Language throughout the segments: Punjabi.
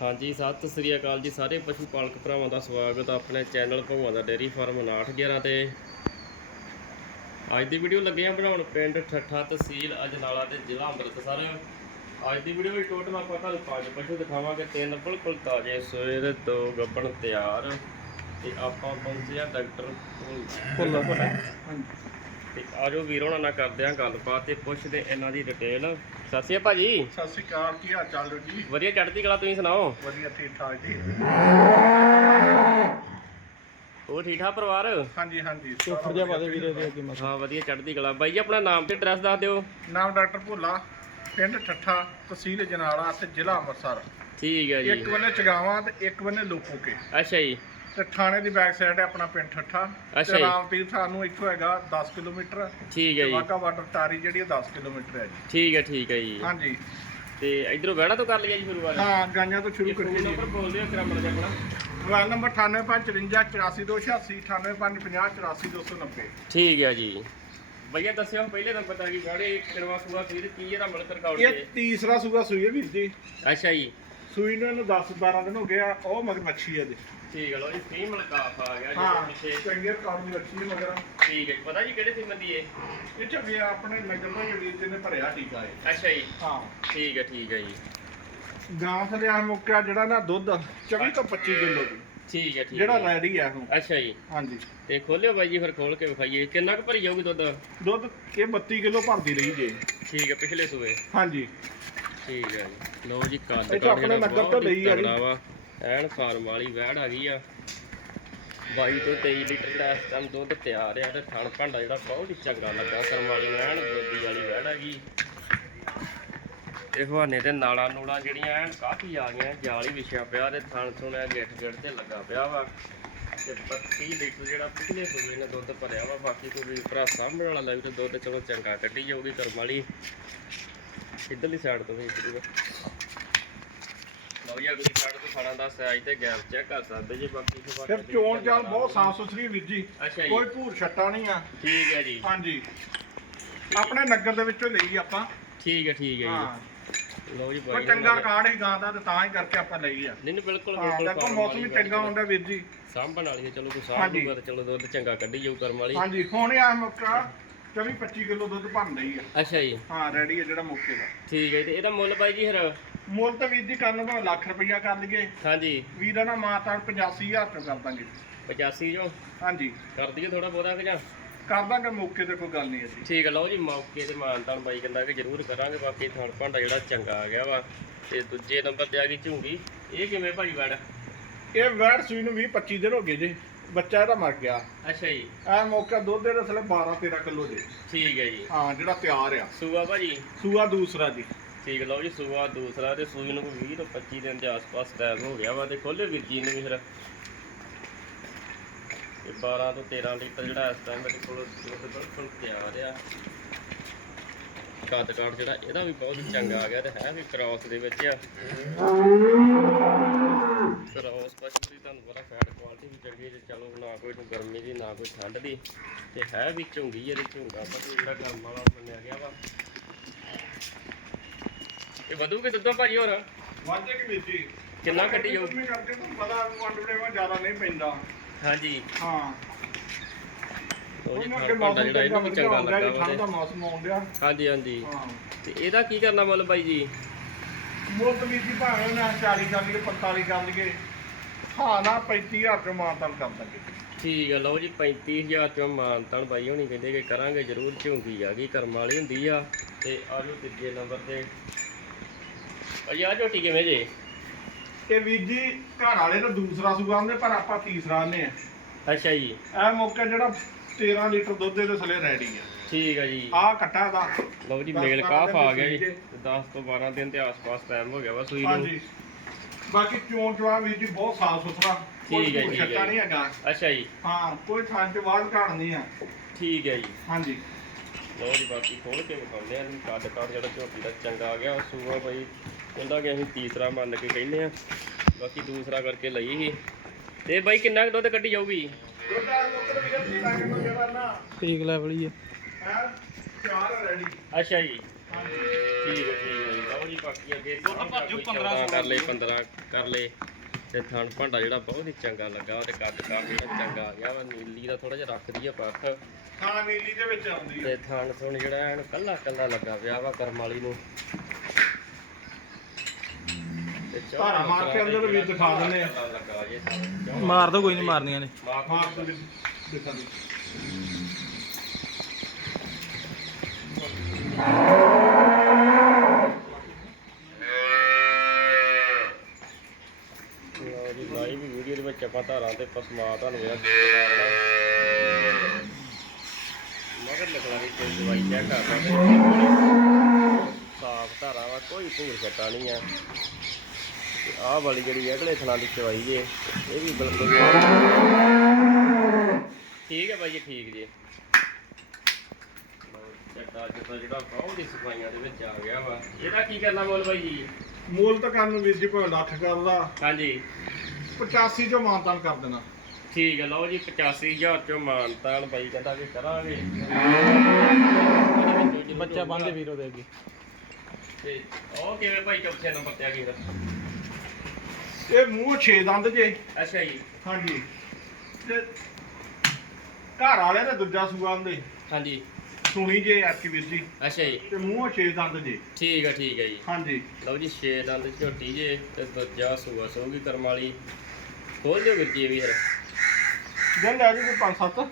ਹਾਂਜੀ ਸਤਿ ਸ੍ਰੀ ਅਕਾਲ ਜੀ ਸਾਰੇ ਪਸ਼ੂ ਪਾਲਕ ਭਰਾਵਾਂ ਦਾ ਸਵਾਗਤ ਆਪਣੇ ਚੈਨਲ ਭਗਵਾਨ ਦਾ ਡੇਅਰੀ ਫਾਰਮ 911 ਤੇ। ਅੱਜ ਦੀ ਵੀਡੀਓ ਲੱਗੇ ਆ ਬਣਾਉਣ ਪਿੰਡ ਠੱਠਾ ਤਹਿਸੀਲ ਅਜਨਾਲਾ ਤੇ ਜ਼ਿਲ੍ਹਾ ਅੰਮ੍ਰਿਤਸਰ। ਅੱਜ ਦੀ ਵੀਡੀਓ ਵਿੱਚ ਟੋਟਲ ਆਪਾਂ ਤੁਹਾਨੂੰ ਪੰਜ ਪਸ਼ੂ ਦਿਖਾਵਾਂਗੇ ਤਿੰਨ ਬਿਲਕੁਲ ਤਾਜ਼ੇ ਸੋਏ ਤੇ ਦੋ ਗੱਬਣ ਤਿਆਰ ਤੇ ਆਪਾਂ ਪਹੁੰਚੇ ਆ ਡਾਕਟਰ ਭੁੱਲਰ ਤੇ ਆਜੋ ਵੀਰ ਹੋਣਾ ਨਾਲ ਕਰਦੇ ਆ ਗੱਲਬਾਤ ਤੇ ਪੁੱਛਦੇ ਇਹਨਾਂ ਦੀ ਡਿਟੇਲ। ਸਤਿ ਸ਼੍ਰੀ ਅਕਾਲ ਭਾਜੀ। ਸਤਿ ਸ਼੍ਰੀ ਅਕਾਲ ਕੀ ਹਾਲ ਚਾਲ ਹੈ ਜੀ? ਵਧੀਆ ਚੜ੍ਹਦੀ ਕਲਾ ਤੁਸੀਂ ਸੁਣਾਓ? ਵਧੀਆ ਠੀਕ ਠਾਕ ਜੀ। ਉਹ ਠੀਕ ਠਾਕ ਪਰਿਵਾਰ? ਹਾਂਜੀ ਹਾਂਜੀ ਚੋਫਰ ਜਿਹਾ ਪਾ ਦੇ ਵੀਰੇ ਦੇ ਅੱਗੇ ਹਾਂ ਵਧੀਆ ਚੜ੍ਹਦੀ ਕਲਾ। ਬਾਈ ਜੀ ਆਪਣਾ ਨਾਮ ਤੇ ਐਡਰੈਸ ਦੱਸ ਦਿਓ। ਨਾਮ ਡਾਕਟਰ ਭੋਲਾ ਪਿੰਡ ਠੱਠਾ ਤਹਿਸੀਲ ਜਨਾਲਾ ਤੇ ਜ਼ਿਲ੍ਹਾ ਅੰਮ੍ਰਿਤਸਰ। ਠੀਕ ਹੈ ਇੱਕ ਜੀ ਬੰਨੇ ਚਗਾਵਾਂ ਤੇ ਇੱਕ ਬੰਨੇ ਲੋਪੋਕੇ ਅੱਛਾ ਜੀ। ਤੇ ਥਾਣੇ ਦੀ ਬੈਕ ਸਾਈਡ ਹੈ ਆਪਣਾ ਪਿੰਡ ਠੱਠਾ। ਅੱਛਾ ਤੇ ਜੀ। ਰਾਮਤੀਰ ਸਾਨੂੰ ਇੱਥੋਂ ਹੈਗਾ 10 ਕਿਲੋਮੀਟਰ। ਠੀਕ ਹੈ ਜੀ। ਵਾਗਾ ਵਾਟਰ ਟਾਰੀ ਜਿਹੜੀ ਹੈ 10 ਕਿਲੋਮੀਟਰ ਹੈ ਜੀ। ਠੀਕ ਹੈ ਠੀਕ ਹੈ ਜੀ। ਹਾਂਜੀ। ਤੇ ਇਧਰੋਂ ਵਹਿਣਾ ਤੋਂ ਕਰ ਲਿਆ ਜੀ ਸ਼ੁਰੂਆਤ ਹਾਂ ਗਾਈਆਂ ਤੋਂ ਸ਼ੁਰੂ ਕਰੀਏ ਜੀ। ਨੰਬਰ ਬੋਲ ਦਿਓ ਕਿਰਾ ਮਰ ਜਾ ਆਪਣਾ ਮੋਬਾਈਲ ਨੰਬਰ 9854 98586 ਠੀਕ ਹੈ ਜੀ। ਭਈਆ ਦੱਸਿਓ ਪਹਿਲੇ ਨੰਬਰ ਤਾਂ ਕੀ ਗਾੜੇ ਕਿਰਵਾ ਸੂਆ ਫਿਰ ਕੀ ਇਹਦਾ ਮਿਲਕ ਰਿਕਾਰਡ ਇਹ ਤੀਸਰਾ ਸੂਗਾ ਸੂਈ ਹੈ ਵੀਰ ਜੀ। ਅੱਛਾ ਜੀ। ਸੂਈ ਨੂੰ ਇਹਨੂੰ 10 12 ਦਿਨ ਹੋ ਗਏ ਆ ਉਹ ਮਗਰ ਮੱਛੀ ਹੈ ਜੀ ਠੀਕ ਹੈ ਲੋ ਜੀ ਫ੍ਰੀ ਮਲਕਾਫ ਆ ਗਿਆ ਹਾਂ ਜੀ ਪਿੱਛੇ। ਚੰਗੇ ਕੰਮ ਦੀ ਰੱਖੀ ਮਗਰ। ਠੀਕ ਹੈ ਜੀ। ਪਤਾ ਜੀ ਕਿਹੜੇ ਸਿੰਮਨ ਦੀ ਇਹ? ਇਹ ਚ ਵੀ ਆਪਣੇ ਨਗਰ ਦਾ ਜਿਹੜੀ ਜਿਹਨੇ ਭਰਿਆ ਟੀਕਾ ਹੈ ਅੱਛਾ ਜੀ। ਹਾਂ। ਠੀਕ ਹੈ ਠੀਕ ਹੈ ਜੀ। ਗਾਂ ਥਲੇ ਆ ਮੁੱਕਿਆ ਜਿਹੜਾ ਨਾ ਦੁੱਧ 24 ਤੋਂ 25 ਕਿਲੋ ਦੀ। ਠੀਕ ਹੈ ਠੀਕ ਜਿਹੜਾ ਰੈਡੀ ਆ ਹੁਣ ਅੱਛਾ ਜੀ। ਹਾਂਜੀ। ਤੇ ਖੋਲਿਓ ਬਾਈ ਜੀ ਫਿਰ ਖੋਲ ਕੇ ਵਿਖਾਈਏ। ਕਿੰਨਾ ਕੁ ਭਰੀ ਜਾਊਗੀ ਦੁੱਧ? ਦੁੱਧ ਇਹ 32 ਕਿਲੋ ਭਰਦੀ ਰਹੀ ਜੇ। ਠੀਕ ਹੈ ਪਿਛਲੇ ਸੂਏ। ਹਾਂਜੀ। ਠੀਕ ਹੈ ਜੀ। ਲਓ ਜੀ ਕੱਦ ਇਹ ਤਾਂ ਆਪਣੇ ਨਗਰ ਤੋਂ ਲਈ ਆ ਜੀ। ਵਾ ਐਨ ਫਾਰਮ ਵਾਲੀ ਵੈੜ ਆ ਗਈ ਆ। 22 ਤੋਂ 23 ਲੀਟਰ ਦਾ ਇਸ ਟਾਈਮ ਦੁੱਧ ਤਿਆਰ ਆ ਤੇ ਥਣ ਭਾਂਡਾ ਜਿਹੜਾ ਬਹੁਤ ਹੀ ਚੰਗਾ ਲੱਗਾ ਕਰਮ ਵਾਲੀ ਐਨ ਗੋਦੀ ਵਾਲੀ ਵੈੜ ਆ ਗਈ। ਇਹ ਹਵਾਨੇ ਤੇ ਨਾਲਾਂ ਨੂਲਾਂ ਜਿਹੜੀਆਂ ਐਨ ਕਾਫੀ ਆ ਗਈਆਂ ਜਾਲੀ ਵਿਛਿਆ ਪਿਆ ਤੇ ਥਣ ਥੁਣਿਆ ਗਿੱਠ ਗਿੱਠ ਤੇ ਲੱਗਾ ਪਿਆ ਵਾ। ਤੇ 32 ਲੀਟਰ ਜਿਹੜਾ ਪਿਛਲੇ ਸੂਏ ਨੇ ਦੁੱਧ ਭਰਿਆ ਵਾ ਬਾਕੀ ਕੋਈ ਵੀ ਭਰਾ ਸਾਂਭਣ ਵਾਲਾ ਲੈ ਤੇ ਦੁੱਧ ਚਲੋ ਚੰਗਾ ਕੱਢੀ ਜਾਊਗੀ ਕਰਮ ਵਾਲੀ। ਇਧਰਲੀ ਸਾਈਡ ਤੋਂ ਵੇਖ ਲਈਏ ਲਓ ਜੀ ਅਗਲੀ ਸਾਈਡ ਤੋਂ ਖਾਣਾ ਦਾ ਸਾਈਜ਼ ਤੇ ਗੈਪ ਚੈੱਕ ਕਰ ਸਕਦੇ ਜੀ ਬਾਕੀ ਫਿਰ ਫਿਰ ਚੋਣ ਚਾਲ ਬਹੁਤ ਸਾਫ਼ ਸੁਥਰੀ ਵੀਰ ਜੀ। ਅੱਛਾ ਜੀ। ਕੋਈ ਭੂਰ ਛੱਟਾ ਨਹੀਂ ਆ। ਠੀਕ ਹੈ ਜੀ। ਹਾਂਜੀ। ਆਪਣੇ ਨਗਰ ਦੇ ਵਿੱਚੋਂ ਲਈ ਆਪਾਂ। ਠੀਕ ਹੈ ਠੀਕ ਹੈ ਹਾਂ। ਜੀ ਲਓ ਜੀ ਕੋਈ ਬਾਈ ਚੰਗਾ ਰਿਕਾਰਡ ਹੀ। ਗਾਂ ਦਾ ਤੇ ਤਾਂ ਹੀ ਕਰਕੇ ਆਪਾਂ ਲਈ ਆ ਨਹੀਂ ਨਹੀਂ ਬਿਲਕੁਲ ਹਾਂ ਬਿਲਕੁਲ ਦੇਖੋ farm ਮੌਸਮ ਵੀ ਵਾਲੀ ਚੰਗਾ ਹੁੰਦਾ ਵੀਰ ਜੀ। ਸਾਂਭਣ ਵਾਲੀ ਹੈ। ਚਲੋ ਕੋਈ ਸਾਂਭ ਹਾਂਜੀ। ਲੂਗਾ ਤੇ ਚਲੋ ਦੁੱਧ ਚੰਗਾ ਕੱਢੀ ਜਾਊ ਕਰਮ ਵਾਲੀ। ਹਾਂਜੀ ਹੁਣ ਇਹ ਆ ਮੌਕਾ। 24 25 ਕਿਲੋ ਦੁੱਧ ਭਰਨ ਲਈ ਆ। ਅੱਛਾ ਜੀ। ਹਾਂ ਰੈਡੀ ਹੈ ਜਿਹੜਾ ਮੌਕੇ ਦਾ। ਠੀਕ ਹੈ ਤੇ ਇਹਦਾ ਮੁੱਲ ਬਾਈ ਜੀ ਫਿਰ? ਮੁੱਲ ਤਾਂ ਵੀਰ ਜੀ ਕਰਨ ਭਾਵੇਂ ਲੱਖ ਰੁਪਈਆ ਕਰ ਲਈਏ। ਹਾਂਜੀ। ਵੀਰਾਂ ਨਾਲ ਮਾਤਾ 85000 ਰੁਪਏ ਕਰ ਦਾਂਗੇ। 85 ਜੋ ਹਾਂਜੀ। ਕਰ ਦਈਏ ਥੋੜਾ ਬਹੁਤਾ ਕਿ ਜਾਂ? ਕਰ ਦਾਂਗੇ ਮੌਕੇ ਤੇ ਕੋਈ ਗੱਲ ਨਹੀਂ ਅਸੀਂ। ਠੀਕ ਹੈ ਲਓ ਜੀ ਮੌਕੇ ਤੇ ਮਾਨਤਾਨ ਬਾਈ ਕਹਿੰਦਾ ਕਿ ਜ਼ਰੂਰ ਕਰਾਂਗੇ ਬਾਕੀ ਥਣ ਭਾਂਡਾ ਜਿਹੜਾ ਚੰਗਾ ਆ ਗਿਆ ਵਾ। ਤੇ ਦੂਜੇ ਨੰਬਰ ਤੇ ਆ ਗਈ ਝੁੰਗੀ। ਇਹ ਕਿਵੇਂ ਭਾਈ ਵੜ? ਇਹ ਵੈੜ ਸੂਈ ਨੂੰ 20 25 ਦਿਨ ਹੋ ਗਏ ਜੀ। ਬੱਚਾ ਇਹਦਾ ਮਰ ਗਿਆ। ਅੱਛਾ ਜੀ। ਇਹ ਮੌਕਾ ਦੁੱਧ ਦੇ ਰਸਲੇ 12 13 ਕਿਲੋ ਜੀ ਠੀਕ ਹੈ ਜੀ। ਹਾਂ ਜਿਹੜਾ ਤਿਆਰ ਆ। ਸੂਆ ਭਾਜੀ? ਸੂਆ ਦੂਸਰਾ ਜੀ। ਠੀਕ ਲਓ ਜੀ ਸੂਆ ਦੂਸਰਾ ਤੇ ਸੂਈ ਨੂੰ ਕੋਈ 20 ਤੋਂ 25 ਦਿਨ ਦੇ ਆਸ-ਪਾਸ ਟਾਈਮ ਹੋ ਗਿਆ ਵਾ ਤੇ ਖੋਲੇ ਵੀਰ ਜੀ ਨੂੰ ਵੀ ਫਿਰ। ਇਹ 12 ਤੋਂ 13 ਲੀਟਰ ਜਿਹੜਾ ਇਸ ਟਾਈਮ ਮੇਰੇ ਕੋਲ ਦੁੱਧ ਬਿਲਕੁਲ ਤਿਆਰ ਆ। ਕੱਦ ਕਾਠ ਜਿਹੜਾ ਇਹਦਾ ਵੀ ਬਹੁਤ ਚੰਗਾ ਆ ਗਿਆ ਤੇ ਹੈ ਵੀ ਕ੍ਰਾਸ ਦੇ ਵਿੱਚ ਆ। ਕ੍ਰਾਸ ਪਸ਼ੂ ਦੀ ਤੁਹਾਨੂੰ ਪਤਾ ਫੈਟ ਕੁਆਲਿਟੀ ਵੀ ਚੰਗੀ ਹੈ, ਤੇ ਚਲੋ ਨਾ ਕੋਈ ਨੂੰ ਗਰਮੀ ਦੀ ਨਾ ਕੋਈ ਠੰਡ ਦੀ। ਤੇ ਹੈ ਵੀ ਝੁੰਗੀ ਇਹਦੇ ਝੁੰਗਾ ਪਸ਼ੂ ਜਿਹੜਾ ਗਰਮ ਵਾਲਾ ਮੰਨਿਆ ਗਿਆ ਵਾ। ਇਹ ਵਧੂ ਕਿ ਦੁੱਧੋਂ ਭਾਜੀ ਹੋਰ? ਵਾਧੇ ਕਿ ਜੀ? ਕਿੰਨਾ ਕੱਟੀ ਜਾਊ? ਨਹੀਂ ਕਰਦੇ ਤੁਹਾਨੂੰ ਪਤਾ ਵੰਡੜੇ ਵਾ ਜ਼ਿਆਦਾ ਨਹੀਂ ਪੈਂਦਾ। ਹਾਂਜੀ। ਹਾਂ। ਉਹ ਜੀ ਭਾਂਡਾ ਮੌਸਮ ਜਿਹੜਾ ਇਹਨੂੰ ਵੀ ਚੰਗਾ ਲੱਗਾ ਜੀ ਠੰਡ ਦਾ ਮੌਸਮ ਆਉਣ ਡਿਆ। ਹਾਂਜੀ ਹਾਂਜੀ। ਤੇ ਇਹਦਾ ਕੀ ਕਰਨਾ ਮੁੱਲ ਬਾਈ ਜੀ? ਮੁੱਲ ਵੀ ਜੀ ਭਾਵੇਂ ਨਾ 40 ਕਰ ਲਈਏ 45 ਕਰ ਲਈਏ। ਹਾਂ ਨਾ 35000 ਰੁਪਏ ਮਾਨਤਾਨ ਕਰ ਦਾਂਗੇ। ਠੀਕ ਹੈ ਲਓ ਜੀ 35000 ਚੋਂ ਮਾਨਤਨ ਬਾਈ ਹੋਣੀ ਕਹਿੰਦੇ ਕਿ ਕਰਾਂਗੇ ਜ਼ਰੂਰ ਝੁੰਗੀ ਆ ਗਈ ਕਰਮ ਵਾਲੀ ਹੁੰਦੀ ਆ। ਤੇ ਆਜੋ ਤੀਜੇ ਨੰਬਰ ਤੇ। ਭਾਈ ਆ ਝੋਟੀ ਕਿਵੇਂ ਜੇ? ਇਹ ਵੀਰ ਜੀ ਘਰ ਵਾਲੇ ਨੂੰ ਦੂਸਰਾ ਸੂਆ ਆਂਦੇ ਪਰ ਆਪਾਂ ਤੀਸਰਾ ਆਨੇ ਆ। ਅੱਛਾ ਜੀ। ਇਹ ਮੌਕਾ ਜਿਹੜਾ 13 ਲੀਟਰ ਦੁੱਧ ਦੇ ਥਲੇ ਰੈਡੀ ਆ। ਠੀਕ ਹੈ ਜੀ। ਆਹ ਕੱਟਾ ਦਾ। ਲਓ ਜੀ ਮੇਲ ਕਾਫ ਆ ਗਿਆ ਜੀ। ਸੀਗੇ। 10 ਤੋਂ 12 ਦਿਨ ਦੇ ਆਸ-ਪਾਸ ਟਾਈਮ ਹੋ ਗਿਆ ਵਾ ਸੂਈ ਨੂੰ। ਹਾਂਜੀ। ਬਾਕੀ ਚੋਣ ਚਵਾ ਵੀਰ ਜੀ ਬਹੁਤ ਸਾਫ਼ ਸੁਥਰਾ। ਠੀਕ ਹੈ, ਕੋਈ ਠੀਕ ਹੈ ਛੱਟਾ। ਨਹੀਂ ਹੈਗਾ। ਅੱਛਾ ਜੀ। ਹਾਂ ਕੋਈ ਥਾਂ ਤੇ ਬਾਹਰ ਘਾੜ ਨਹੀਂ ਆ। ਠੀਕ ਹੈ ਜੀ। ਹਾਂਜੀ। ਲਓ ਜੀ ਬਾਕੀ ਖੋਲ ਕੇ ਵਿਖਾਉਂਦੇ ਆ ਜੀ ਕੱਦ ਕਾਠ ਜਿਹੜਾ ਝੋਟੀ ਦਾ ਚੰਗਾ ਆ ਗਿਆ ਸੂਆ ਬਾਈ ਕਹਿੰਦਾ ਕਿ ਅਸੀਂ ਤੀਸਰਾ ਮੰਨ ਕੇ ਕਹਿੰਦੇ ਆ ਬਾਕੀ ਦੂਸਰਾ ਕਰਕੇ ਲਈ ਸੀ। ਤੇ ਬਾਈ ਕਿੰਨਾ ਕੁ ਦੁੱਧ ਕੱਢੀ ਜਾਊਗੀ? ਦੁੱਧਾ ਮੁੱਕਰ ਵੀਰ ਜੀ ਲੱਗ ਨੂੰ ਜਿਹੜਾ ਨਾ ਠੀਕ ਲੈਵਲ ਹੀ ਆ। ਹੈ? ਚਾਰ ਰੈਡੀ ਅੱਛਾ ਜੀ। ਠੀਕ ਹੈ ਠੀਕ ਹੈ ਜੀ। ਲਓ ਜੀ ਬਾਕੀ ਅੱਗੇ ਦੁੱਧ ਭਰ ਜੂ 15 14 ਕਰ ਲਏ 15 ਕਰ ਲਏ ਤੇ ਥਣ ਭਾਂਡਾ ਜਿਹੜਾ ਬਹੁਤ ਹੀ ਚੰਗਾ ਲੱਗਾ ਤੇ ਕੱਦ ਕਾਠ ਜਿਹੜਾ ਚੰਗਾ ਆ। ਗਿਆ ਵਾ ਨੀਲੀ ਦਾ ਥੋੜਾ ਜਿਹਾ ਰੱਖਦੀ ਆ ਪੱਖ। ਖਾਣਾ ਨੀਲੀ ਦੇ ਵਿੱਚ ਆਉਂਦੀ ਤੇ ਥਣ ਥਣ ਜਿਹੜਾ ਐਨ ਕੱਲਾ ਕੱਲਾ ਲੱਗਾ ਪਿਆ ਵਾ ਕਰਮ ਵਾਲੀ ਨੂੰ। ਤੇ ਚਾਹ ਧਾਰਾ ਮਾਰ ਕੇ ਅੰਦਰ ਵੀ ਦਿਖਾ ਦਿੰਦੇ ਆ। ਲੱਗਾ ਜੇ। ਚਾਹ ਮਾਰ ਦੋ ਕੋਈ ਨਹੀਂ ਮਾਰਨੀਆਂ ਨੇ। ਮਾਰ ਤੁਸੀਂ ਦਿਖਾ ਦੇ ਲਓ ਜੀ ਲਾਈਵ ਵੀਡੀਓ ਦੇ ਵਿੱਚ ਆਪਾਂ ਧਾਰਾਂ ਤੇ ਪਸਮਾ ਤੁਹਾਨੂੰ ਇਹ ਦਿਖਾਉਣਾ ਮਗਰ ਲੱਗਣਾ ਦੀ ਕੋਈ ਦਵਾਈ ਚੈੱਕ ਕਰਦਾ ਤੇ ਸਾਫ਼ ਧਾਰਾ ਵਾ ਕੋਈ ਭੂਰ ਛੱਟਾ ਨਹੀਂ ਆ। ਆਹ ਵਾਲੀ ਜਿਹੜੀ ਅਗਲੇ ਥਣਾ ਦੀ ਚਵਾਈ ਜੇ ਇਹ ਵੀ ਬਿਲਕੁਲ ਠੀਕ ਹੈ ਬਾਈ ਜੀ ਠੀਕ ਜੀ। ਲਓ, ਚੱਟਾ ਚੱਟਾ ਜਿਹੜਾ ਬਹੁਤ ਹੀ ਸਫਾਈਆਂ ਦੇ ਵਿੱਚ ਆ ਗਿਆ ਵਾ। ਇਹਦਾ ਕੀ ਕਰਨਾ ਬੋਲ ਬਾਈ ਜੀ? ਮੁੱਲ ਤਾਂ ਕਰਨ ਵੀਰ ਜੀ ਭਾਵੇਂ ਲੱਖ ਕਰਦਾ ਹਾਂਜੀ। 85 ਚੋਂ ਮਾਨਤਾਨ ਕਰ ਦੇਣਾ। ਠੀਕ ਹੈ ਲਓ ਜੀ 85000 ਚੋਂ ਮਾਨਤਾਨ ਬਾਈ ਕਹਿੰਦਾ ਵੀ ਕਰਾਂਗੇ। ਬੱਚਾ ਬੰਦੇ ਵੀਰੋ ਦੇ ਅੱਗੇ। ਤੇ ਉਹ ਕਿਵੇਂ ਭਾਈ ਚੌਥੇ ਨੰਬਰ ਤੇ ਆ ਗਈ ਇਹ ਮੂੰਹ 6 ਦੰਦ ਜੇ। ਅੱਛਾ ਜੀ। ਹਾਂਜੀ। ਤੇ ਘਰ ਵਾਲਿਆਂ ਦਾ ਦੂਜਾ ਸੂਆ ਹੁੰਦੇ ਹਾਂਜੀ। ਸੁਣੀ ਜੇ ਆਰਕੀ ਵੀਰ ਜੀ। ਅੱਛਾ ਜੀ। ਤੇ ਮੂੰਹ 6 ਦੰਦ ਜੇ। ਠੀਕ ਹੈ ਠੀਕ ਹੈ ਜੀ। ਹਾਂਜੀ। ਲਓ ਜੀ 6 ਦੰਦ ਝੋਟੀ ਜੇ ਤੇ ਦੂਜਾ ਸੂਆ ਸੂਗੀ ਕਰਮ ਵਾਲੀ। ਖੋਲ ਦਿਓ ਵੀਰ ਜੀ ਇਹ ਵੀ ਫਿਰ ਦਿਨ ਲੈ ਜੀ ਕੋਈ 5 7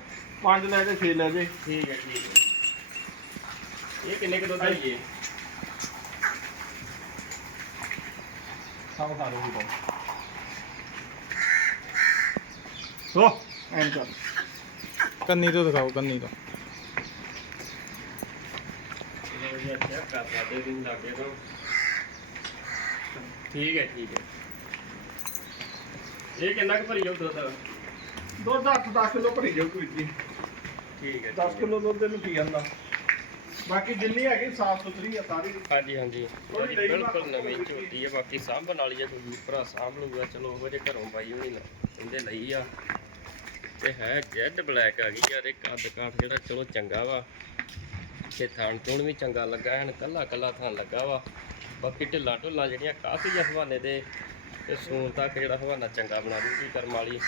5 ਲੈ ਜੇ 6 ਲੈ ਜੇ। ਠੀਕ ਹੈ ਠੀਕ ਹੈ। ਇਹ ਕਿੰਨੇ ਕਿਲੋ ਦਾ ਜੀ ਇਹ? ਸਭ ਖਾ ਲਓ ਜੀ ਸੋ ਐਂ ਕਰ। ਕੰਨੀ ਤੋਂ ਦਿਖਾਓ ਕੰਨੀ ਤੋਂ। ਲਓ ਜੀ ਅੱਛਾ ਕਰ ਸਕਦੇ ਦਿਨ ਲੱਗੇ ਤੋਂ। ਠੀਕ ਹੈ ਠੀਕ ਹੈ। ਇਹ ਕਿੰਨਾ ਕੁ ਭਰੀ ਜਾਊ ਦੁੱਧ? ਦੁੱਧ 8 10 ਕਿਲੋ ਭਰੀ ਜਾਓ ਕੋਈ ਜੀ। ਠੀਕ ਹੈ 10 ਕਿਲੋ ਦੁੱਧ ਇਹਨੂੰ ਪੀ ਜਾਂਦਾ ਬਾਕੀ ਜਿੰਨੀ ਹੈਗੀ ਸਾਫ਼ ਸੁਥਰੀ ਆ ਸਾਰੀ। ਹਾਂਜੀ ਹਾਂਜੀ। ਕੋਈ ਨਹੀਂ ਬਿਲਕੁਲ ਬਾਕੀ ਨਵੀਂ ਕੋਈ ਝੋਟੀ ਹੈ ਬਾਕੀ ਸਾਂਭਣ ਵਾਲੀ ਹੈ ਕੋਈ ਵੀਰ ਭਰਾ ਸਾਂਭ ਲੂਗਾ ਚਲੋ ਉਹ ਜੇ ਘਰੋਂ ਬਾਈ ਹੋਣੀ ਨਾ ਇਹਦੇ ਲਈ ਆ। ਤੇ ਹੈ ਜੈਡ ਬਲੈਕ ਆ ਗਈ ਯਾਰ ਇਹ ਕੱਦ ਕਾਠ ਜਿਹੜਾ ਚਲੋ ਚੰਗਾ ਵਾ। ਤੇ ਥਣ ਵੀ ਚੰਗਾ ਲੱਗਾ ਐਨ ਕੱਲਾ ਕੱਲਾ ਥਣ ਲੱਗਾ ਵਾ। ਬਾਕੀ ਢਿੱਲਾ ਢੁੱਲਾ ਜਿਹੜੀਆਂ ਕਾਫੀ ਜਿਹਾ ਹਵਾਨੇ ਦੇ ਤੇ ਸੂਨ ਤੱਕ ਜਿਹੜਾ ਹਵਾਨਾ ਚੰਗਾ ਬਣਾ ਦੂਗੀ ਕਰਮ ਵਾਲੀ।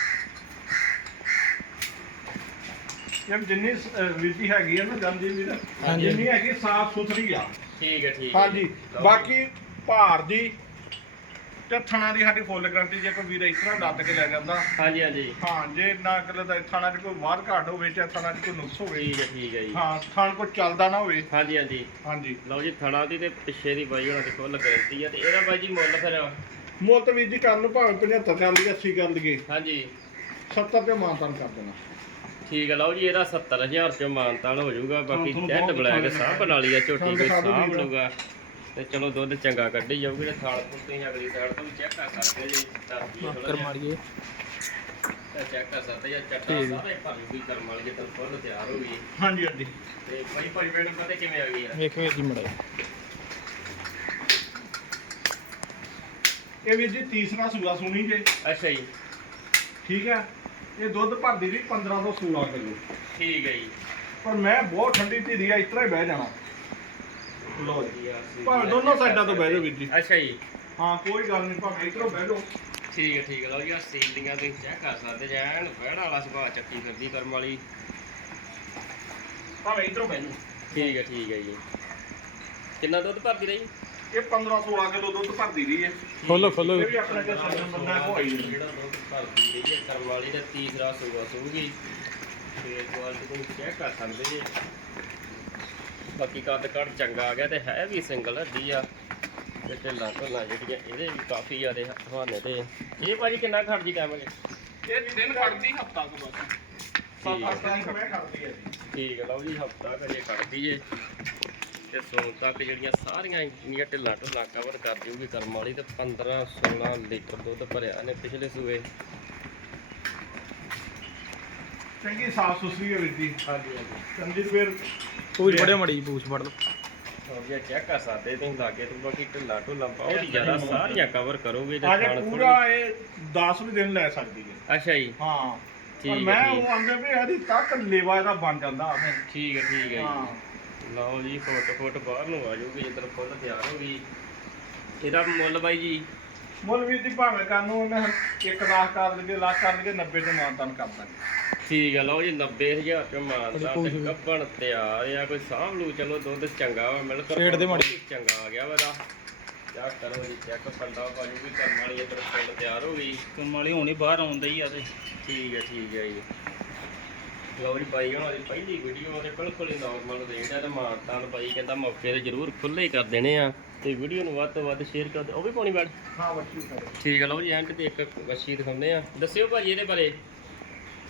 ਜਿਵੇਂ ਜਿੰਨੀ ਵਿਧੀ ਹੈਗੀ ਆ ਨਾ ਜੰਦੀ ਵੀਰ ਹਾਂਜੀ। ਜਿੰਨੀ ਹੈਗੀ ਸਾਫ਼ ਸੁਥਰੀ ਆ। ਠੀਕ ਹੈ ਠੀਕ ਹੈ ਹਾਂਜੀ। ਲਓ ਬਾਕੀ ਭਾਰ ਦੀ ਤੇ ਥਣਾ ਦੀ ਸਾਡੀ ਫੁੱਲ ਗਰੰਟੀ ਜੇ ਕੋਈ ਵੀਰ ਇਸ ਤਰ੍ਹਾਂ ਲੱਦ ਕੇ ਲੈ ਜਾਂਦਾ। ਹਾਂਜੀ ਹਾਂਜੀ। ਹਾਂ ਜੇ ਨਾ ਕਿਲੇ ਦਾ ਥਣਾ 'ਚ ਕੋਈ ਵਾਧ ਘਾਟ ਹੋਵੇ ਜਾਂ ਥਣਾ 'ਚ ਕੋਈ ਨੁਕਸ ਹੋਵੇ। ਠੀਕ ਹੈ ਠੀਕ ਹੈ ਜੀ। ਹਾਂ ਥਣ ਕੋਈ ਚੱਲਦਾ ਨਾ ਹੋਵੇ। ਹਾਂਜੀ ਹਾਂਜੀ। ਹਾਂਜੀ। ਲਓ ਜੀ ਥਣਾ ਦੀ ਤੇ ਪਿੱਛੇ ਦੀ ਬਾਈ ਹੋਣਾ ਦੀ ਫੁੱਲ ਗਰੰਟੀ ਆ ਤੇ ਇਹਦਾ ਬਾਈ ਜੀ ਮੁੱਲ ਫਿਰ ਮੁੱਲ ਤੇ ਵੀਰ ਜੀ ਕਰਨ ਨੂੰ ਭਾਵੇਂ 75 ਕਰ ਲਈਏ 80 ਕਰ ਲਈਏ ਹਾਂਜੀ। 70 ਤੇ ਮਾਨਤਾਨ ਕਰ ਦੇਣਾ। ਠੀਕ ਹੈ ਲਓ ਜੀ ਇਹਦਾ 70000 ਚ ਮਾਨਤਾਨ ਹੋ ਜਾਊਗਾ ਬਾਕੀ ਬਹੁਤ ਬਲੈਕ ਸਾਂਭਣ ਵਾਲੀ ਆ ਝੋਟੀ ਸਾਂਭ ਵੀਰ। ਲਊਗਾ। ਤੇ ਚਲੋ ਦੁੱਧ ਚੰਗਾ ਕੱਢੀ ਜਾਊਗੀ ਤੇ ਥਾਲ ਤੁਸੀਂ ਅਗਲੀ ਸਾਈਡ ਤੋਂ ਵੀ ਚੈੱਕ ਕਰ ਸਕਦੇ ਜੀ ਧਰਤੀ ਥੋੜ੍ਹਾ ਕਰ ਜਿਹਾ ਮਾਰੀਏ। ਚੈੱਕ ਕਰ ਸਕਦੇ ਜਾਂ ਚੱਟਾ। ਸਾਰਾ ਭਰ ਜੂਗੀ ਕਰਮ ਵਾਲੀ ਜਿੱਦਾਂ ਫੁੱਲ ਤਿਆਰ ਹੋ ਗਈ। ਹਾਂਜੀ ਹਾਂਜੀ। ਤੇ ਭਾਈ ਭਾਈ ਵੇਣ ਪਤਾ ਕਿਵੇਂ ਆ ਗਈ ਆ। ਵੇਖ ਵੇਖ ਜੀ ਮੜਾ ਇਹ ਵੀਰ ਜੀ ਤੀਸਰਾ ਸੂਆ ਸੁਣੀ ਜੇ। ਅੱਛਾ ਜੀ। ਠੀਕ ਹੈ? ਇਹ ਦੁੱਧ ਭਰਦੀ ਦੀ 15 ਤੋਂ 16 ਕਿਲੋ। ਠੀਕ ਹੈ ਜੀ। ਪਰ ਮੈਂ ਬਹੁਤ ਠੰਡੀ ਧੀਰੀ ਆ ਇਸ ਤਰ੍ਹਾਂ ਹੀ ਬਹਿ ਜਾਣਾ। ਲੋ ਜੀ ਭਾਵੇਂ ਦੋਨੋਂ ਸਾਈਡਾਂ ਤੋਂ ਬਹਿ ਜਾਓ ਵੀਰ ਜੀ। ਅੱਛਾ ਜੀ। ਹਾਂ ਕੋਈ ਗੱਲ ਨਹੀਂ ਭਾਵੇਂ ਇਧਰੋਂ ਬਹਿ ਜਾਓ। ਠੀਕ ਹੈ ਠੀਕ ਹੈ। ਲਓ ਜੀ ਆ ਸੀਲਿੰਗਾਂ ਤੁਸੀਂ ਚੈੱਕ ਕਰ ਸਕਦੇ ਜੇ ਐਨ ਵਹਿੜਾ ਵਾਲਾ ਸੁਭਾਅ ਚੱਕੀ ਫਿਰਦੀ ਕਰਮ ਵਾਲੀ। ਭਾਵੇਂ ਇਧਰੋਂ ਬਹਿ ਜਾਓ। ਠੀਕ ਹੈ ਠੀਕ ਹੈ ਜੀ। ਕਿੰਨਾ ਦੁੱਧ ਭਰਦੀ ਰਹੀ? ਇਹ 15 16 ਕਿਲੋ ਦੁੱਧ ਭਰਦੀ ਰਹੀ ਹੈ। ਖੋਲੋ ਖੋਲੋ ਇਹ ਵੀ ਆਪਣੇ ਕੋਲ ਸੱਜਣ ਬੰਦਾ ਹੋਈ ਜਿਹੜਾ ਦੁੱਧ ਭਰਦੀ ਰਹੀ ਹੈ ਕਰਮ ਵਾਲੀ ਦਾ ਤੀਸਰਾ ਸੂਆ ਸੂਗੀ। ਤੇ ਕੁਆਲਿਟੀ ਤੁਸੀਂ ਚੈੱਕ ਕਰ ਸਕਦੇ ਜੀ। ਬਾਕੀ ਕੱਦ ਕੱਦ ਚੰਗਾ ਆ ਗਿਆ ਤੇ ਹੈ ਵੀ ਸਿੰਗਲ ਹੱਡੀ ਆ। ਤੇ ਢਿੱਲਾਂ ਢੁੱਲਾਂ ਜਿਹੜੀਆਂ ਇਹਦੇ ਵੀ ਕਾਫੀ ਜ਼ਿਆਦੇ ਹਵਾਨੇ ਤੇ ਇਹ ਭਾਜੀ ਕਿੰਨਾ ਖੜਦੀ ਟਾਈਮ ਹੈ ਇਹ ਦਿਨ ਕੱਢਦੀ ਹਫਤਾ ਕੁ ਬਸ। ਠੀਕ ਹੈ। ਸੱਤ ਅੱਠ ਦਿਨ ਮੈਂ ਕਰਦੀ ਹੈ ਜੀ। ਠੀਕ ਹੈ ਲਓ ਜੀ ਹਫਤਾ ਕਰੇ ਕੱਢਦੀ ਜੇ। ਤੇ ਸੌਣ ਤੱਕ ਜਿਹੜੀਆਂ ਸਾਰੀਆਂ ਇੰਨੀਆਂ ਢਿੱਲਾਂ ਢੁੱਲਾਂ ਕਵਰ ਕਰ ਦਿਓਗੀ ਕਰਮ ਵਾਲੀ ਤੇ 15 16 ਲੀਟਰ ਦੁੱਧ ਭਰਿਆ ਨੇ ਪਿਛਲੇ ਸੂਏ। ਚੰਗੀ ਸਾਫ਼ ਸੁਥਰੀ ਹੈ ਵੀਰ ਜੀ। ਹਾਂਜੀ ਹਾਂਜੀ। ਚੰਗੀ ਫੇਰ ਪੂਛ ਫੜਿਓ ਮੜੀ ਪੂਛ ਫੜ ਲਓ। ਹੋ ਗਿਆ ਚੈੱਕ ਕਰ ਸਕਦੇ ਤੁਸੀਂ ਲਾਗੇ ਤੋਂ ਬਾਕੀ ਢਿੱਲਾ ਢੁੱਲਾ ਬਹੁਤ ਹੀ ਜ਼ਿਆਦਾ ਸਾਰੀਆਂ ਕਵਰ ਕਰੋਗੇ ਤੇ ਅੱਜ ਖਾਣ ਪੂਰਾ ਇਹ 10 ਵੀ ਦਿਨ ਲੈ ਸਕਦੀ ਹੈ। ਅੱਛਾ ਜੀ। ਹਾਂ। ਠੀਕ ਪਰ ਹੈ, ਮੈਂ। ਉਹ ਆਂਦੇ ਵੀ ਇਹਦੀ ਤੱਕ ਲੇਵਾ ਇਹਦਾ ਬਣ ਜਾਂਦਾ ਉਹਨੇ ਠੀਕ ਹੈ ਠੀਕ ਹੈ ਹਾਂ। ਜੀ ਲਓ ਜੀ ਫੁੱਟ ਫੁੱਟ ਬਾਹਰ ਨੂੰ ਆ ਜਾਊਗੀ ਜਿੱਦਾਂ ਫੁੱਲ ਤਿਆਰ ਹੋ ਗਈ। ਇਹਦਾ ਮੁੱਲ ਬਾਈ ਜੀ? ਮੁੱਲ ਵੀਰ ਜੀ ਭਾਵੇਂ ਕਾਨੂੰ ਉਹਨੇ ਇੱਕ ਲੱਖ ਕਰ ਲਈਏ ਲੱਖ ਕਰ ਲਈਏ 90 ਚ ਮਾਨਤਾਨ ਕਰ ਦਾਂਗੇ। ਠੀਕ ਆ ਲਓ ਜੀ 90000 ਰੁਪਏ ਮਾਰਦਾ ਪੂਛ ਤੇ ਵੀ। ਗੱਬਣ ਤਿਆਰ ਆ ਕੋਈ ਸਾਂਭ ਲੂ ਚਲੋ ਦੁੱਧ ਚੰਗਾ ਵਾ ਮਿਲ ਛੇੜ ਦੇ ਮਾੜੀ। ਚੰਗਾ ਆ ਗਿਆ ਵਾ ਦਾ ਚੈੱਕ ਕਰੋ ਜੀ ਚੈੱਕ ਪੰਡਾ ਬਾਜੂ ਵੀ ਕਰਨ ਵਾਲੀ ਇਧਰ ਫੁੱਲ ਤਿਆਰ ਹੋ ਗਈ। ਕੰਮ ਵਾਲੀ ਹੁਣੀ ਬਾਹਰ ਆਉਂਦਾ ਹੀ ਆ ਤੇ। ਠੀਕ ਹੈ ਠੀਕ ਹੈ ਜੀ। ਲਓ ਜੀ ਬਾਈ ਉਹਨਾਂ ਦੀ ਪਹਿਲੀ ਵੀਡੀਓ ਤੇ ਬਿਲਕੁਲ ਹੀ ਨਾਰਮਲ ਰੇਟ ਹੈ ਤੇ ਮਾਨਤਾਨ ਬਾਈ ਕਹਿੰਦਾ ਮੌਕੇ ਤੇ ਜ਼ਰੂਰ ਖੁੱਲੇ ਹੀ ਕਰ ਦੇਣੇ ਆ ਤੇ ਵੀਡੀਓ ਨੂੰ ਵੱਧ ਤੋਂ ਵੱਧ ਸ਼ੇਅਰ ਕਰ ਦਿਓ ਉਹ ਵੀ ਪਾਉਣੀ ਬੈਡ ਹਾਂ ਵੱਛੀ ਠੀਕ ਹੈ ਲਓ ਜੀ ਐਂਡ ਤੇ ਇੱਕ ਮੱਛੀ ਦਿਖਾਉਂਦੇ ਆ। ਦੱਸਿਓ ਭਾਜੀ ਇਹਦੇ ਬਾਰੇ।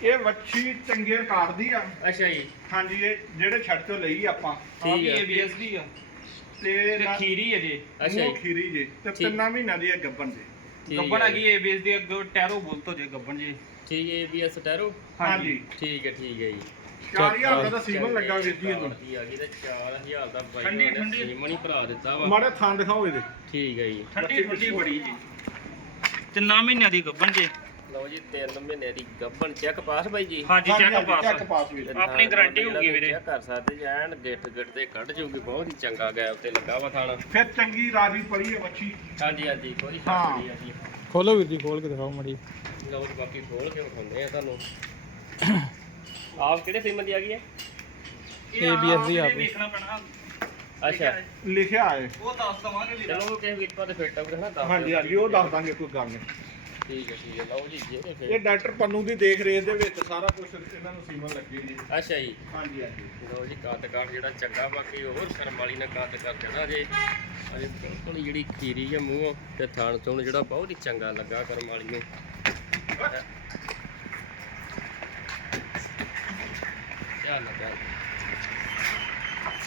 ਇਹ ਵੱਛੀ ਚੰਗੇ ਕਾਟਦੀ ਆ। ਅੱਛਾ ਜੀ। ਹਾਂਜੀ ਇਹ ਜਿਹੜੇ ਛੱਡ ਤੋਂ ਲਈ ਆਪਾਂ ਠੀਕ ਹੈ ABS ਦੀ ਆ। ਤੇ ਤੇ ਨਾ- ਖੀਰੀ ਅਜੇ ਅੱਛਾ ਮੂੰਹ ਜੀ। ਖੀਰੀ ਜੇ ਤੇ ਠੀਕ। ਤਿੰਨਾਂ ਮਹੀਨਿਆਂ ਦੀ ਹੈ ਗੱਬਨ ਜੇ। ਠੀਕ ਗੱਬਣ ਹੈ ਹੈਗੀ ABS ਦੀ ਅੱਗੇ ਟੈਰੋ ਬੋਲ ਤੋਂ ਜੇ ਗੱਬਣ ਜੇ। ਠੀਕ ਹੈ ਬੀਐਸ ਟੈਰੋ? ਹਾਂਜੀ। ਠੀਕ ਹੈ ਠੀਕ ਹੈ ਜੀ। 4000 ਦਾ ਸੀਮਨ ਲੱਗਾ ਵੀਰ ਜੀ ਇਹਨੂੰ। ਦੀ ਆ ਗਈ ਤੇ 4000 ਦਾ ਬਾਈ ਠੰਡੀ- ਠੰਡੀ। ਸੀਮਨ ਹੀ ਭਰਾ ਦਿੱਤਾ ਵਾ। ਮਾੜੇ ਥਾਂ ਦਿਖਾਓ ਇਹਦੇ। ਠੀਕ ਹੈ ਜੀ। ਠੰਡੀ ਠੰਡੀ ਬੜੀ ਜੀ। ਤਿੰਨਾਂ ਮਹੀਨਿਆਂ ਦੀ ਗੱਬਣ ਜੇ। ਲਓ ਜੀ 3 ਮਹੀਨੇ ਦੀ ਗੱਬਣ ਚੈੱਕ ਪਾਸ ਬਾਈ ਜੀ। ਹਾਂਜੀ ਚੈੱਕ ਹਾਂਜੀ, ਪਾਸ ਪਾਸ ਵੀਰ। ਆਪਣੀ guarantee ਹੋਊਗੀ ਵੀਰੇ। ਚੈੱਕ ਕਰ ਸਕਦੇ ਜੀ ਐਨ ਗਿੱਟ ਗਿੱਟ ਤੇ ਕੱਢ ਜੂਗੀ ਬਹੁਤ ਹੀ ਚੰਗਾ ਗੈਪ ਤੇ ਲੱਗਾ ਵਾ ਥਾਣਾ। ਫਿਰ ਚੰਗੀ ਰਾਜੀ ਪੜੀ ਹੈ ਵੱਛੀ ਹਾਂਜੀ ਹਾਂਜੀ ਕੋਈ ਹਾਂ। ਸ਼ੱਕ ਨਹੀਂ ਆ ਜੀ ਖੋਲੋ ਵੀਰ ਜੀ ਖੋਲ ਕੇ ਦਿਖਾਓ ਮੜੀ। ਲਓ ਜੀ ਬਾਕੀ ਖੋਲ ਕੇ ਵਿਖਾਉਂਦੇ ਆ ਤੁਹਾਨੂੰ। ਆਪ ਕਿਹੜੇ ਸੀਮਨ ਦੀ ਆ ਗਈ ਹੈ? ABS ਦੀ ਆਪ। ਵੇਖਣਾ ਪੈਣਾ। ਅੱਛਾ। ਲਿਖਿਆ ਹੈ। ਉਹ ਦੱਸ ਦਵਾਂਗੇ ਵੀਰ। ਚਲੋ ਕਿਸੇ ਵੀਰ ਪਾ ਤੇ ਫਿੱਟ ਆਊਗਾ ਨਾ ਦੱਸ ਹਾਂਜੀ। ਹਾਂਜੀ ਉਹ ਦੱਸ ਦਾਂਗੇ ਕੋਈ ਗੱਲ ਨਹੀਂ। ਠੀਕ ਹੈ ਠੀਕ ਹੈ। ਲਓ ਜੀ ਜਿਹੜੇ ਇਹ ਫਿਰ ਡਾਕਟਰ ਪੰਨੂ ਦੀ ਦੇਖ ਰੇਖ ਦੇ ਵਿੱਚ ਸਾਰਾ ਕੁਝ ਇਹਨਾਂ ਨੂੰ ਸੀਮਨ ਲੱਗੀ ਜੀ। ਅੱਛਾ ਜੀ। ਹਾਂਜੀ ਹਾਂਜੀ। ਲਓ ਜੀ ਕੱਦ ਕਾਠ ਜਿਹੜਾ ਚੰਗਾ ਬਾਕੀ ਹੋਰ ਸ਼ਰਮ ਵਾਲੀ ਨੇ ਕੱਦ ਕਰ ਦੇਣਾ ਜੇ। ਅਜੇ ਬਿਲਕੁਲ ਹੀ ਜਿਹੜੀ ਖੀਰੀ ਹੈ ਮੂੰਹ ਤੇ ਥਣ ਥੁਣ ਜਿਹੜਾ ਬਹੁਤ ਹੀ ਚੰਗਾ ਲੱਗਾ ਕਰਮ ਵਾਲੀ ਨੂੰ। ਨਾਲ ਧਿਆਨ ਨਾਲ।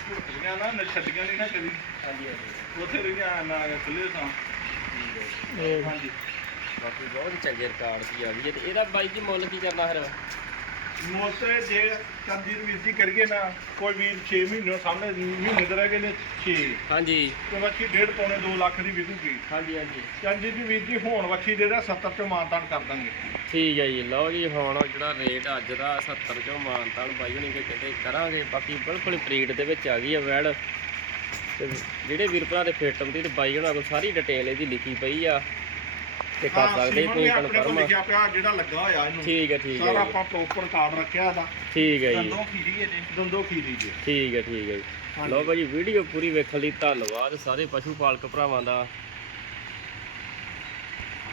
ਝੋਟੀਆਂ ਨਾ ਨਾ ਛੱਡੀਆਂ ਨਹੀਂ ਨਾ ਕਦੀ ਹਾਂਜੀ ਹਾਂਜੀ। ਉੱਥੇ ਰਹੀਆਂ ਨਾ ਖੁੱਲੇ ਸਾਂ ਠੀਕ ਹੈ ਇਹ ਹਾਂਜੀ। ਬਾਕੀ ਬਹੁਤ ਚੰਗੇ ਰਿਕਾਰਡ ਦੀ ਆ ਗਈ ਹੈ ਤੇ ਇਹਦਾ ਬਾਈ ਜੀ ਮੁੱਲ ਕੀ ਕਰਨਾ ਫਿਰ? ਮੋਸੇ ਜੇ ਚੰਦੀ ਵੀਰ ਜੀ ਕਰੀਏ ਨਾ ਕੋਈ ਵੀਰ 6 ਮਹੀਨੇ ਸਾਹਮਣੇ ਮਹੀਨੇ ਦੇ ਰਹਿ ਗਏ ਨੇ 6 ਹਾਂਜੀ। ਤੇ ਵੱਛੀ ਡੇਢ ਪੌਣੇ 2 ਲੱਖ ਦੀ ਵਿਕੂਗੀ। ਹਾਂਜੀ ਹਾਂਜੀ। ਚੰਦੀ ਦੀ ਵੀਰ ਜੀ ਹੋਣ ਵੱਛੀ ਦੇ ਦਾ 70 ਚੋਂ ਮਾਨਤਾਨ ਕਰ ਦਾਂਗੇ। ਠੀਕ ਹੈ ਜੀ ਲਓ ਜੀ ਹੁਣ ਜਿਹੜਾ ਰੇਟ ਅੱਜ ਦਾ 70 ਚੋਂ ਮਾਨਤਾਨ ਬਾਈ ਹੁਣੀ ਕੇ ਕਹਿੰਦੇ ਕਰਾਂਗੇ। ਬਾਕੀ ਬਿਲਕੁਲ ਪ੍ਰੀਡ ਦੇ ਵਿੱਚ ਆ ਗਈ ਹੈ ਵੈੜ। ਤੇ ਜਿਹੜੇ ਵੀਰ ਭਰਾ ਦੇ ਫਿੱਟ ਹੁੰਦੀ ਤੇ ਬਾਈ ਹੁਣਾਂ ਕੋਲ ਸਾਰੀ ਡਿਟੇਲ ਇਹਦੀ ਲਿਖੀ ਪਈ ਆ। ਤੇ ਕਰ ਹਾਂ, ਸਕਦੇ ਤੁਸੀਂ ਆਪਣੇ ਕੋਲ ਕਨਫਰਮ ਲਿਖਿਆ ਪਿਆ ਜਿਹੜਾ ਲੱਗਾ ਹੋਇਆ ਇਹਨੂੰ। ਠੀਕ ਹੈ ਠੀਕ ਹੈ ਸਾਰਾ ਜੀ, ਆਪਾਂ ਪ੍ਰੋਪਰ ਕਾਰਡ ਰੱਖਿਆ ਇਹਦਾ। ਠੀਕ ਹੈ ਜੀ। ਦੰਦੋਂ ਖੀਰੀ ਅਜੇ ਦੰਦੋ ਖੀਰੀ ਜੀ। ਠੀਕ ਹੈ ਠੀਕ ਹੈ ਜੀ। ਹਾਂਜੀ। ਲਓ ਭਾਜੀ ਵੀਡੀਓ ਪੂਰੀ ਵੇਖਣ ਲਈ ਧੰਨਵਾਦ ਸਾਰੇ ਪਸ਼ੂ ਪਾਲਕ ਭਰਾਵਾਂ ਦਾ।